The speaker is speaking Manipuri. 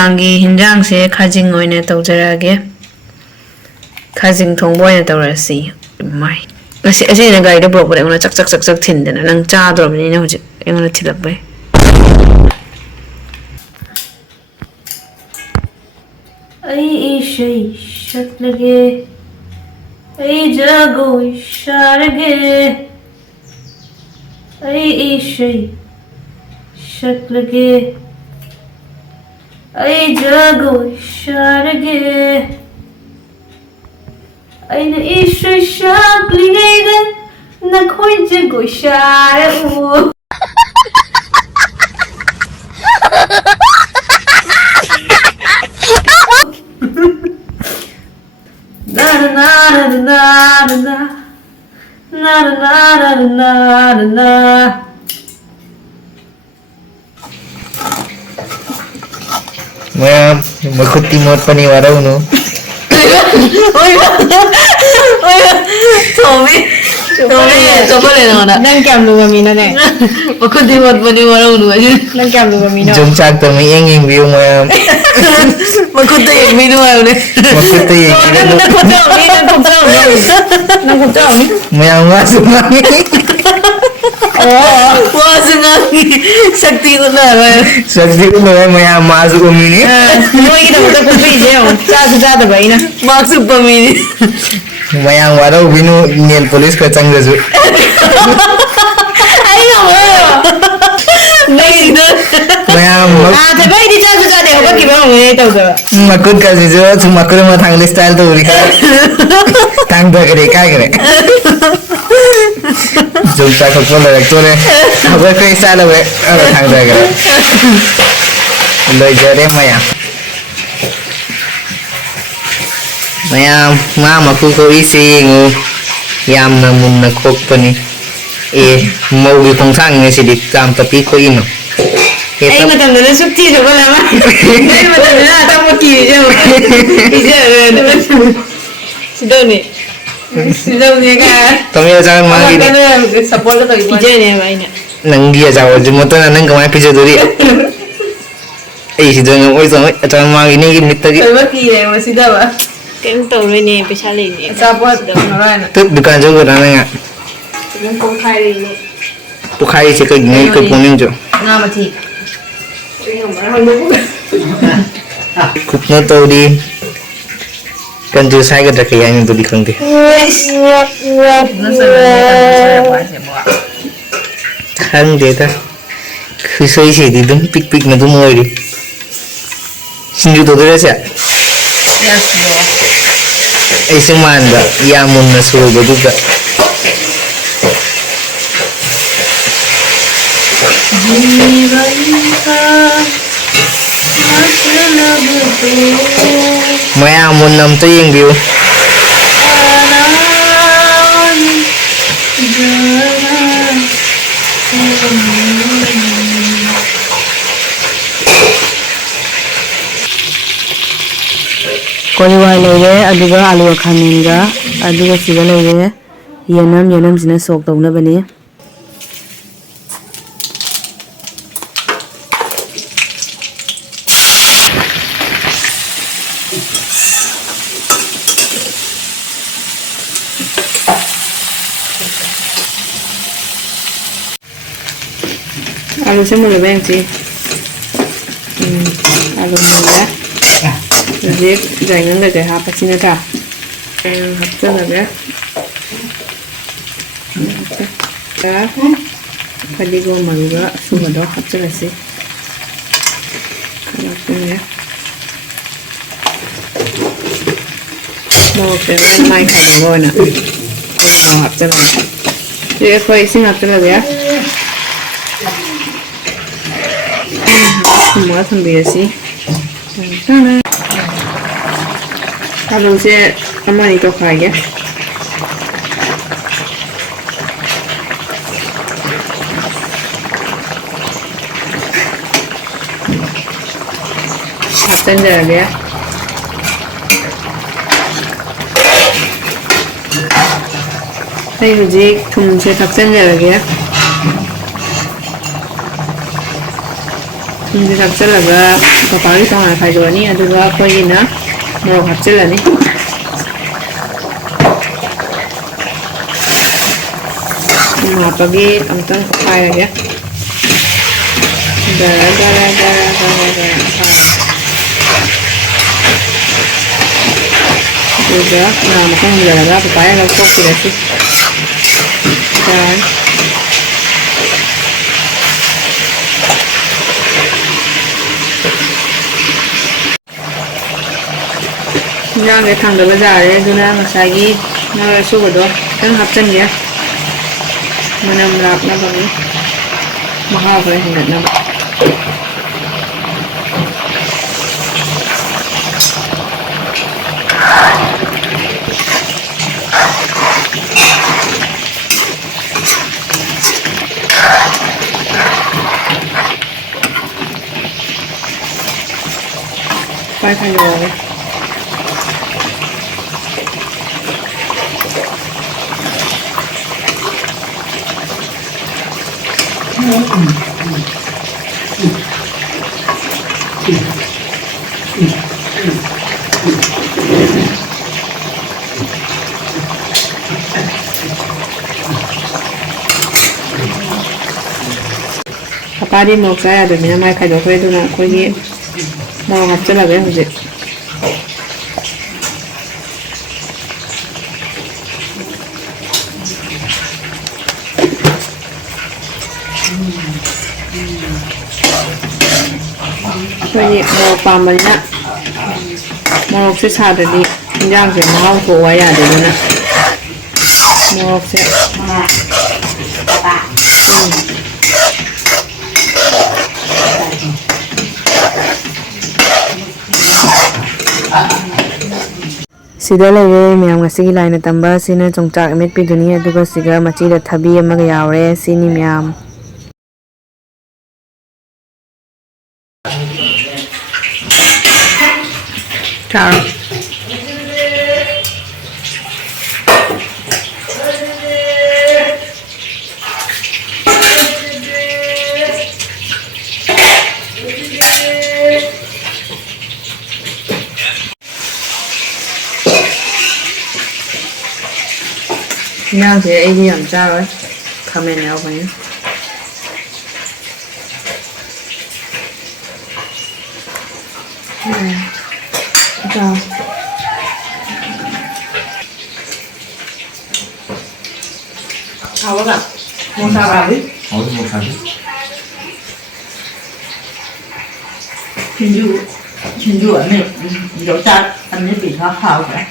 ꯅꯨꯡꯗꯥꯡꯒꯤ ꯍꯤꯟꯖꯥꯡꯁꯦ ꯈꯥꯖꯤꯡ ꯑꯣꯏꯅ ꯇꯧꯖꯔꯛꯑꯒꯦ. ꯈꯥꯖꯤꯡ ꯊꯣꯡꯕ ꯑꯣꯏꯅ ꯇꯧꯔꯁꯤ. ꯃꯥꯏ ꯑꯁꯤꯅ ꯒꯥꯔꯤꯗ ꯄꯨꯔꯛꯄꯗ ꯑꯩꯉꯣꯟꯗ ꯆꯛ ꯊꯤꯟꯗꯅ ꯅꯪ ꯆꯥꯗ꯭ꯔꯕꯅꯤꯅ ꯍꯧꯖꯤꯛ ꯑꯩꯉꯣꯟꯗ ꯊꯤꯜꯂꯛꯄꯩ. ꯑꯩ ꯏꯁꯩ ꯁꯛꯂꯒꯦ, ꯑꯩ ꯖꯒꯣꯏ ꯁꯥꯔꯒꯦ, ꯑꯩ ꯏꯁꯩ ꯁꯛꯂꯒꯦ, ꯑꯩ ꯖꯒꯣꯏ ꯁꯥꯔꯒꯦ. ꯑꯩꯅ ꯏꯁꯩ ꯁꯛꯂꯤꯉꯩꯗ ꯅꯈꯣꯏ ꯖꯒꯣꯏ ꯁꯥꯔꯛꯎ. Ma'am, magkutimot pa ni Waraw, no? Nang kiam lu kami na ne. Magkutimot pa ni Waraw, no? Nang kiam lu kami na. Yongchak to may inging view, ma'am. Magkutayig minuwa ulit. Magkutayig. Mayang masuk mami. Masuk mami. Sakti ko na. Sakti ko na mayang masuk mami ni. Noi kita betul betul je. Jatuh bayi na. Masuk pamini. Mayang Waraw binu nail police ka canggazu. Ayo. नहीं इधर मैं हाँ तो भाई दिशा सुझा दे होगा कि बाहर मुझे तो उधर मकुद का सीजो तुम मकुद में थांगले स्टाइल तो उरी थांग तो करे क्या करे जो तक को लग तो ने अब कोई स्टाइल है अब थांग तो करे ले जरे मया माँ मकुद को इसी ngô yam na mun na kok pani mau di tongsang ni si di tam tapi ko ino ay matam na sukti so wala ma ay matam na ta mo ki je sidoni ka tumi aja mangi ni support to ije ne ba ina nangi aja wajib moto na nang kamai pije duri sidoni oi so aja mangi ni ki mitagi ba ki ye masida ba ken to re ne pesa le ni support do na na tu dukan jo ko na nga Yung kukhari ni. Kukhari siya kag ngayon ko punin jo. Nga mati. Kupno to di. Kan jo sai ka kaya yung to di kang di. Kang di ta. Kusoi siya di dum pik na dumoy di. Sinju to dira siya. Yes mo. Ay sumanda. Yamun na sugo duga. Maya mun nam to yung view. Koliwa lege aduga alu khamen ga aduga siga lege yanam sina sok tawna bani alu se mulu bang sih alu mulu jadi jangan lagi apa sih neta hapsa lagi ya kali gua maluga semua dah hapsa lagi kalau punya mau pelan mai kalau gua na mau hapsa lagi jadi aku isi hapsa lagi ya semua sambil sih sana kalau saya aman itu kaya apa ya saya hujik thumse thaksan jarage thumse thaksan laga ꯄꯄꯥꯒꯤ ꯇꯣꯉꯥꯟꯅ ꯈꯥꯏꯗꯣꯛꯑꯅꯤ ꯑꯗꯨꯒ ꯑꯩꯈꯣꯏꯒꯤꯅ ꯃꯣꯔꯣꯛ ꯍꯥꯞꯆꯤꯜꯂꯅꯤ ꯍꯥꯞꯄꯒꯤ ꯑꯝꯇꯪ ꯈꯥꯏꯔꯒꯦ ꯒꯔ ꯒꯔ ꯒꯔ ꯒꯔ ꯒꯔ ꯑꯗꯨꯒ ꯉꯥ ꯃꯈꯣꯡ ꯍꯟꯖꯤꯜꯂꯒ ꯄꯄꯥꯌꯥ ꯂꯧꯊꯣꯛꯄꯤꯔꯁꯤ ꯏꯟꯖꯥꯡꯁꯦ ꯊꯥꯡꯗꯕ ꯌꯥꯔꯦ ꯑꯗꯨꯅ ꯉꯁꯥꯏꯒꯤ ꯃꯔꯣꯏ ꯑꯁꯨꯕꯗꯣ ꯈꯤꯇꯪ ꯍꯥꯞꯆꯤꯟꯒꯦ ꯃꯅꯝ ꯂꯥꯛꯅꯕꯒꯤ ꯃꯍꯥꯎ ꯈꯔ ꯍꯦꯟꯒꯠꯅꯕ ꯄꯥꯏ ꯈꯥꯏꯗꯣꯛꯑꯒꯦ ꯄꯄꯥꯗꯤ ꯃꯣꯔꯣꯛ ꯆꯥ ꯌꯥꯗꯕꯅꯤꯅ ꯃꯥꯏ ꯈꯥꯏꯗꯣꯛꯈ꯭ꯔꯦ ꯑꯗꯨꯅ ꯑꯩꯈꯣꯏꯒꯤ ꯃꯣꯔꯣꯛ ꯍꯥꯞꯆꯤꯜꯂꯒꯦ ꯍꯧꯖꯤꯛ ꯑꯩꯈꯣꯏꯗꯤ ꯃꯣꯔꯣꯛ ꯄꯥꯝꯕꯅꯤꯅ ꯃꯣꯔꯣꯛꯁꯦ ꯁꯥꯗ꯭ꯔꯗꯤ ꯏꯟꯖꯥꯡꯁꯦ ꯃꯍꯥꯎ ꯊꯣꯛꯑꯣ ꯌꯥꯗꯦꯗꯅ ꯃꯣꯔꯣꯛꯁꯦ ꯁꯤꯗ ꯂꯩꯔꯦ ꯃꯌꯥꯝ ꯉꯁꯤꯒꯤ ꯂꯥꯏꯅ ꯇꯝꯕ ꯁꯤꯅ ꯌꯣꯡꯆꯥꯛ ꯑꯃꯦꯠꯄꯤꯗꯨꯅꯤ ꯑꯗꯨꯒ ꯁꯤꯒ ꯃꯆꯤꯗ ꯊꯕꯤ ꯑꯃꯒ ꯌꯥꯎꯔꯦ ꯁꯤꯅꯤ ꯃꯌꯥꯝ ꯆꯥꯔꯣ ꯏꯟꯖꯥꯡꯁꯦ ꯑꯩꯗꯤ ꯌꯥꯝ ꯆꯥꯔꯣꯏ ꯈꯥꯃꯦꯟ ꯌꯥꯎꯕꯅꯤꯅ ꯆꯥꯎ Hào lắm Mua sao vào đi một phần Hình dụ ở này Dấu chặt Anh ấy bị hóa khảo cả